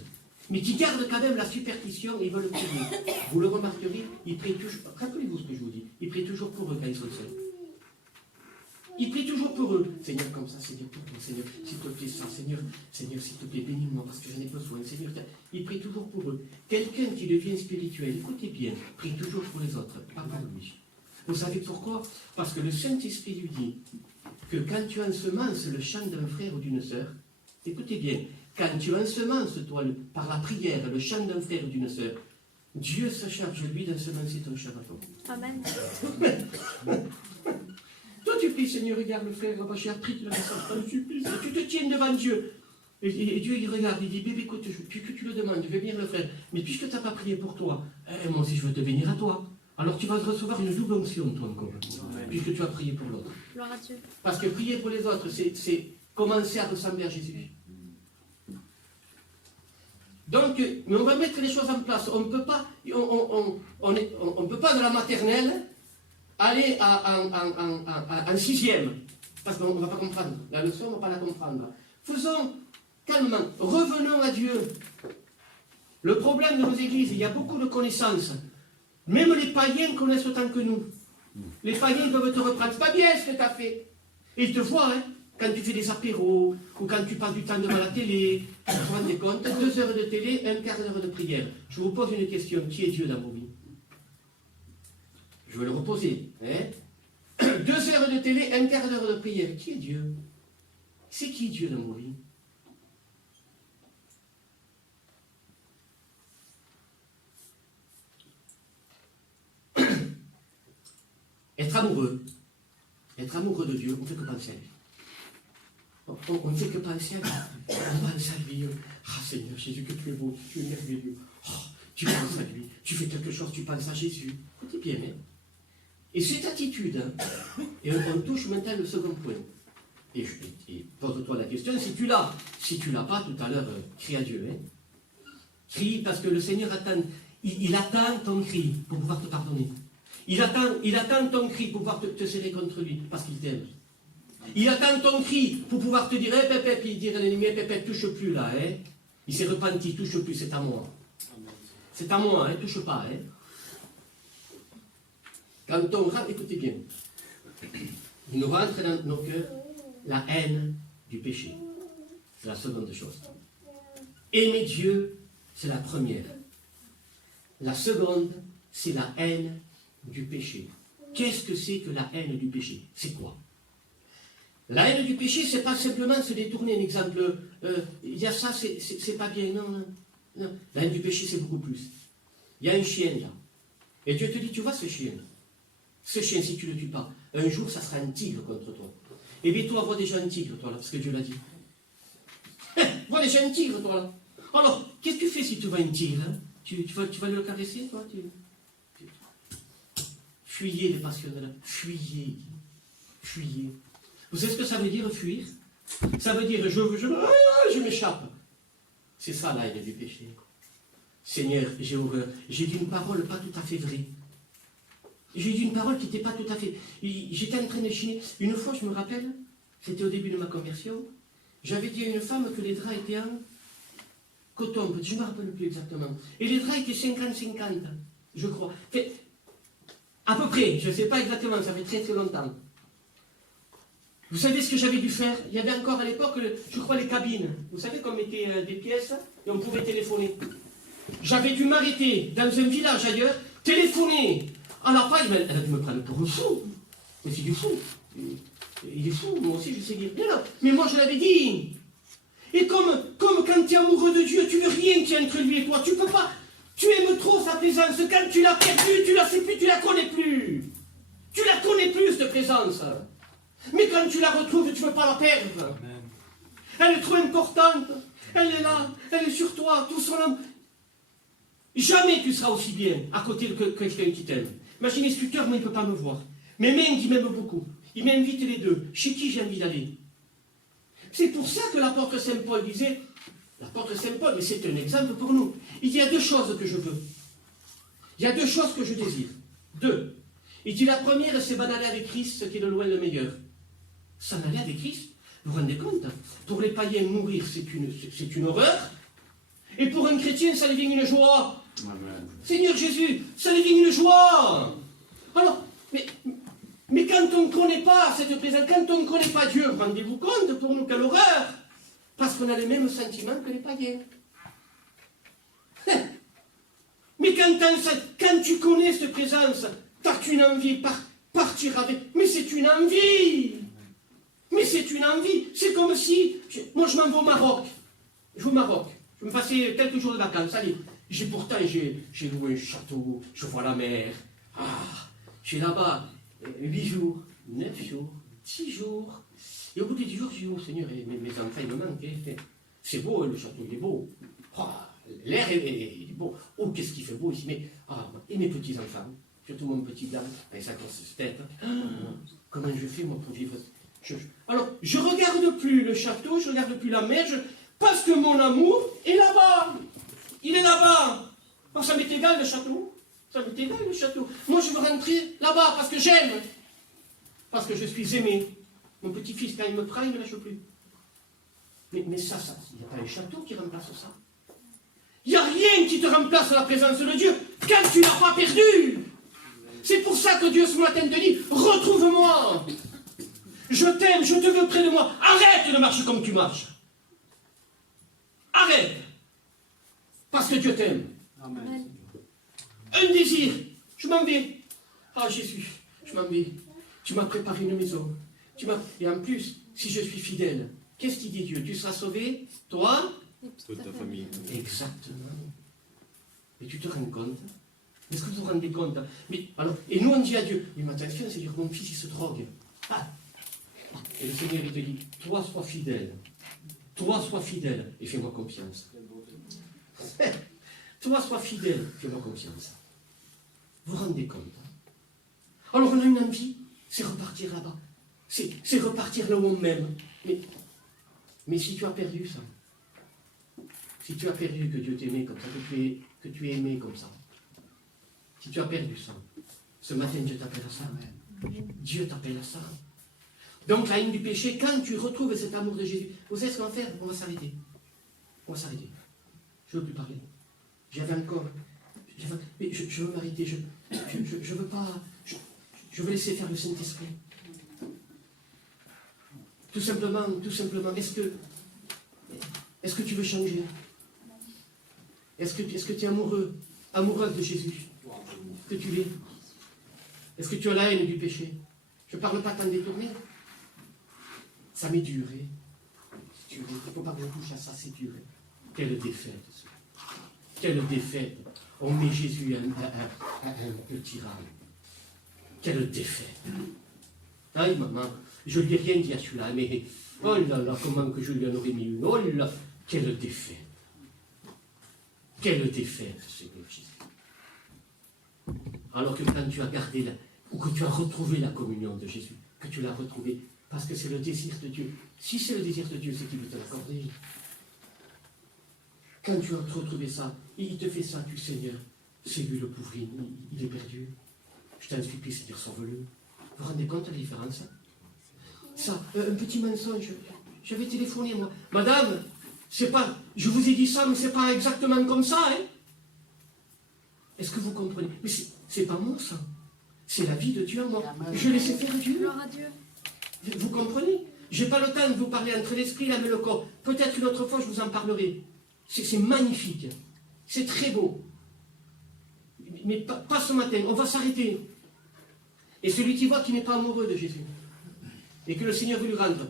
mais qui gardent quand même la superstition et ils veulent prier. Vous le remarquerez, ils prient toujours. Rappelez-vous ce que je vous dis. Ils prient toujours pour eux quand ils sont seuls. Ils prient toujours pour eux. Seigneur, comme ça, Seigneur, pour toi, Seigneur, s'il te plaît, ça, Seigneur, s'il te plaît, bénis-moi parce que j'en ai besoin. Seigneur, ils prient toujours pour eux. Quelqu'un qui devient spirituel, écoutez bien, prie toujours pour les autres, pas pour lui. Vous savez pourquoi? Parce que le Saint-Esprit lui dit que quand tu ensemences le chant d'un frère ou d'une sœur, écoutez bien, quand tu ensemences, toi, par la prière, le chant d'un frère ou d'une sœur, Dieu se charge, lui, d'ensemencer ton chant à toi. Amen. Toi, tu pries, Seigneur, regarde le frère, j'ai appris que la message, je supplie, tu te tiens devant Dieu. Et Dieu, il regarde, il dit, bébé, écoute, puisque tu le demandes, je vais venir le faire. Mais puisque tu n'as pas prié pour toi, moi aussi, je veux te bénir à toi. Alors tu vas recevoir une double onction, toi encore, puisque tu as prié pour l'autre. Gloire à Dieu. Parce que prier pour les autres, c'est commencer à ressembler à Jésus. Donc, mais on va mettre les choses en place. On ne peut pas, on peut pas de la maternelle aller en 6e, parce qu'on ne va pas comprendre. La leçon, on ne va pas la comprendre. Faisons calmement, revenons à Dieu. Le problème de nos églises, il y a beaucoup de connaissances. Même les païens connaissent autant que nous. Les païens peuvent te reprendre. C'est pas bien ce que tu as fait. Et ils te voient, hein, quand tu fais des apéros, ou quand tu passes du temps devant la télé. Vous vous rendez compte, 2 heures de télé, un quart d'heure de prière. Je vous pose une question. Qui est Dieu dans vos vies? Je vais le reposer. Hein? 2 heures de télé, un quart d'heure de prière. Qui est Dieu? C'est qui Dieu dans vos vies? Être amoureux de Dieu, on ne fait que penser à lui. On ne fait que penser à lui. On pense à lui. Ah Seigneur Jésus, que tu es beau, tu es merveilleux. Oh, tu penses à lui, tu fais quelque chose, tu penses à Jésus. Écoutez bien, hein? Et cette attitude, hein, et on touche maintenant le second point. Et pose-toi la question, si tu l'as pas tout à l'heure, crie à Dieu. Hein? Crie parce que le Seigneur attend, il attend ton cri pour pouvoir te pardonner. Il attend ton cri pour pouvoir te serrer contre lui, parce qu'il t'aime. Il attend ton cri pour pouvoir te dire, puis dire à l'ennemi, touche plus là, hein. Il s'est repenti, touche plus, c'est à moi. C'est à moi, hein, touche pas, hein. Quand on rentre, écoutez bien, il nous rentre dans nos cœurs la haine du péché. C'est la seconde chose. Aimer Dieu, c'est la première. La seconde, c'est la haine du péché. Qu'est-ce que c'est que la haine du péché? C'est quoi? La haine du péché, c'est pas simplement se détourner. Un exemple, il y a ça, c'est pas bien. Non, non, non. La haine du péché, c'est beaucoup plus. Il y a un chien là. Et Dieu te dit, tu vois ce chien, si tu ne le tues pas, un jour, ça sera un tigre contre toi. Et bien, toi, vois déjà un tigre, toi, là, parce que Dieu l'a dit. Vois déjà un tigre, toi, là. Alors, qu'est-ce que tu fais si tu vois un tigre hein? tu vas le caresser, toi Fuyez les passions de l'âme. Fuyez. Fuyez. Vous savez ce que ça veut dire, fuir? Ça veut dire, je m'échappe. C'est ça, la haine du péché. Seigneur, j'ai horreur. J'ai dit une parole pas tout à fait vraie. J'ai dit une parole qui n'était pas tout à fait... J'étais en train de chiner. Une fois, je me rappelle, c'était au début de ma conversion, j'avais dit à une femme que les draps étaient en coton, je ne me rappelle plus exactement. Et les draps étaient 50-50, je crois. Fait, à peu près, je ne sais pas exactement, ça fait très très longtemps. Vous savez ce que j'avais dû faire? Il y avait encore à l'époque, je crois, les cabines. Vous savez qu'on mettait des pièces et on pouvait téléphoner. J'avais dû m'arrêter dans un village ailleurs, téléphoner. Alors pas, elle a dû me prendre pour un fou. Mais c'est du fou. Il est fou, moi aussi je sais dire. Mais moi je l'avais dit. Et comme quand tu es amoureux de Dieu, tu veux rien qui est entre lui et toi. Tu peux pas. Tu aimes trop sa présence. Quand tu l'as perdue, tu la sais plus, tu la connais plus. Tu la connais plus, cette présence. Mais quand tu la retrouves, tu ne veux pas la perdre. Amen. Elle est trop importante. Elle est là. Elle est sur toi. Tout son amour. Jamais tu seras aussi bien à côté de quelqu'un qui t'aime. Imaginez ce tuteur, moi il ne peut pas me voir. Mais même qui m'aime beaucoup. Il m'invite les deux. Chez qui j'ai envie d'aller? C'est pour ça que l'apôtre Saint Paul disait, l'apôtre Saint Paul, mais c'est un exemple pour nous. Il dit, il y a deux choses que je veux. Il y a deux choses que je désire. Deux. Il dit, la première, c'est m'en aller avec Christ, ce qui est de loin le meilleur. S'en aller avec Christ, vous vous rendez compte? Pour les païens, mourir, c'est une horreur. Et pour un chrétien, ça devient une joie. Amen. Seigneur Jésus, ça devient une joie. Alors, mais quand on ne connaît pas cette présence, quand on ne connaît pas Dieu, rendez-vous compte pour nous quelle horreur. Parce qu'on a les mêmes sentiments que les païens. Mais quand tu connais cette présence, t'as une envie, partir avec. Mais c'est une envie. Mais c'est une envie. C'est comme si, moi je m'en vais au Maroc. Je vais au Maroc. Je me passais quelques jours de vacances. Allez, j'ai loué un château, je vois la mer. Ah, j'ai là-bas 8 jours, 9 jours, 10 jours. Et au bout de 10 jours, je dis, oh Seigneur, mes enfants, ils me manquent. C'est beau, le château, il est beau. Oh, l'air est beau. Oh, qu'est-ce qu'il fait beau ici. Mais, et mes petits-enfants, surtout mon petit gars, avec sa grosse tête. Comment je fais, moi, pour vivre? Alors, je ne regarde plus le château, je ne regarde plus la mer, parce que mon amour est là-bas. Il est là-bas. Alors, ça m'est égal le château. Ça m'est égal le château. Moi, je veux rentrer là-bas parce que j'aime. Parce que je suis aimé. Mon petit-fils, quand il me prend, il ne me lâche plus. Mais ça, il n'y a pas un château qui remplace ça. Il n'y a rien qui te remplace la présence de Dieu quand tu n'as pas perdu. C'est pour ça que Dieu ce matin te dit, retrouve-moi. Je t'aime, je te veux près de moi. Arrête de marcher comme tu marches. Arrête. Parce que Dieu t'aime. Amen. Un désir. Je m'en vais. Ah Jésus, je m'en vais. Tu m'as préparé une maison. Et en plus, si je suis fidèle, qu'est-ce qu'il dit Dieu? Tu seras sauvé, toi, toute ta famille. Exactement. Mais tu te rends compte? Est-ce que vous vous rendez compte? Mais, alors, et nous on dit à Dieu, mais attention, c'est dire que mon fils il se drogue. Et le Seigneur il te dit, toi sois fidèle. Toi sois fidèle et fais-moi confiance. Toi sois fidèle, fais-moi confiance. Vous vous rendez compte? Alors on a une envie, c'est repartir là-bas. C'est repartir là où on m'aime. Mais si tu as perdu ça, si tu as perdu que Dieu t'aimait comme ça, que tu es aimé comme ça, si tu as perdu ça, ce matin Dieu t'appelle à ça. Dieu t'appelle à ça. Donc la haine du péché, quand tu retrouves cet amour de Jésus, vous savez ce qu'on va faire? On va s'arrêter. On va s'arrêter. Je ne veux plus parler. J'avais encore... Mais je veux m'arrêter. Je veux pas... Je veux laisser faire le Saint-Esprit. Tout simplement, est-ce que tu veux changer? Est-ce que tu es amoureuse de Jésus? Que tu l'es? Est-ce que tu as la haine du péché? Je ne parle pas t'en détourner. Ça m'est dur, hein. C'est dur, il ne faut pas qu'on touche à ça, c'est dur. Hein. Quelle défaite, ça. Quelle défaite. On met Jésus un petit râle. Quelle défaite. Aïe, maman, je ne lui ai rien dit à celui-là, mais oh là là, comment que je lui en aurais mis une. Oh là, quelle défaite. Quelle défaite, Seigneur Jésus. Alors que quand tu as gardé, ou que tu as retrouvé la communion de Jésus, que tu l'as retrouvée, parce que c'est le désir de Dieu. Si c'est le désir de Dieu, c'est qu'il veut te l'accorder. Quand tu as retrouvé ça, il te fait ça, tu Seigneur. C'est lui le pauvre, il est perdu. Je t'en supplie, Seigneur, sauve-le. Vous vous rendez compte de la différence? Ça, un petit mensonge. J'avais téléphoné, moi. Madame, c'est pas, je vous ai dit ça, mais c'est pas exactement comme ça, hein? Est-ce que vous comprenez? Mais c'est pas moi, ça. C'est la vie de Dieu, moi. Je laissais faire Dieu. Gloire à Dieu. Vous comprenez? Je n'ai pas le temps de vous parler entre l'esprit, l'âme et le corps. Peut-être une autre fois, je vous en parlerai. C'est magnifique. C'est très beau. Mais pas ce matin. On va s'arrêter. Et celui qui voit qui n'est pas amoureux de Jésus, et que le Seigneur veut lui rendre,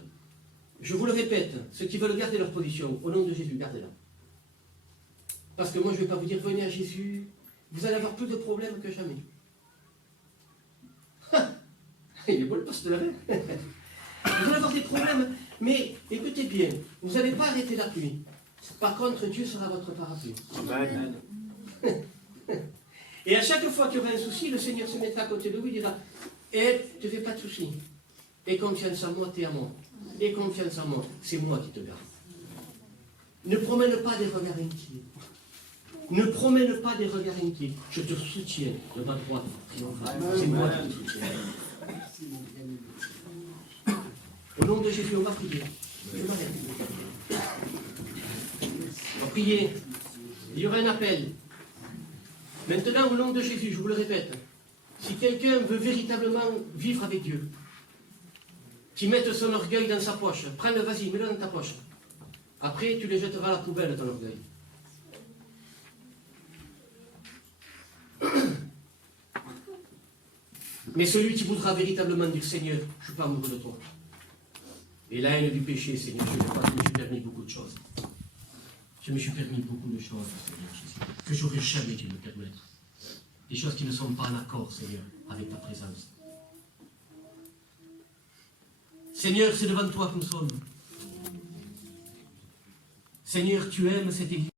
je vous le répète, ceux qui veulent garder leur position, au nom de Jésus, gardez-la. Parce que moi, je ne vais pas vous dire, venez à Jésus, vous allez avoir plus de problèmes que jamais. Il est beau le pasteur, hein? Vous allez avoir des problèmes, mais écoutez bien, vous n'allez pas arrêter la pluie. Par contre, Dieu sera votre parapluie. Amen. Et à chaque fois qu'il y aura un souci, le Seigneur se mettra à côté de vous et dira, ne te fais pas de soucis. Aie confiance en moi, t'es à moi. Aie confiance en moi, c'est moi qui te garde. Ne promène pas des regards inquiets. Ne promène pas des regards inquiets. Je te soutiens de ma droite triomphale. C'est moi qui te soutiens. Au nom de Jésus, on va prier. Je m'arrête. On va prier. Il y aura un appel. Maintenant, au nom de Jésus, je vous le répète, si quelqu'un veut véritablement vivre avec Dieu, qu'il mette son orgueil dans sa poche, prends-le, vas-y, mets-le dans ta poche. Après, tu le jetteras à la poubelle, ton orgueil. Mais celui qui voudra véritablement dire, Seigneur, je ne suis pas amoureux de toi. Et la haine du péché, Seigneur, je me suis permis beaucoup de choses. Je me suis permis beaucoup de choses, Seigneur Jésus, que j'aurais jamais dû me permettre. Des choses qui ne sont pas en accord, Seigneur, avec ta présence. Seigneur, c'est devant toi que nous sommes. Seigneur, tu aimes cette Église.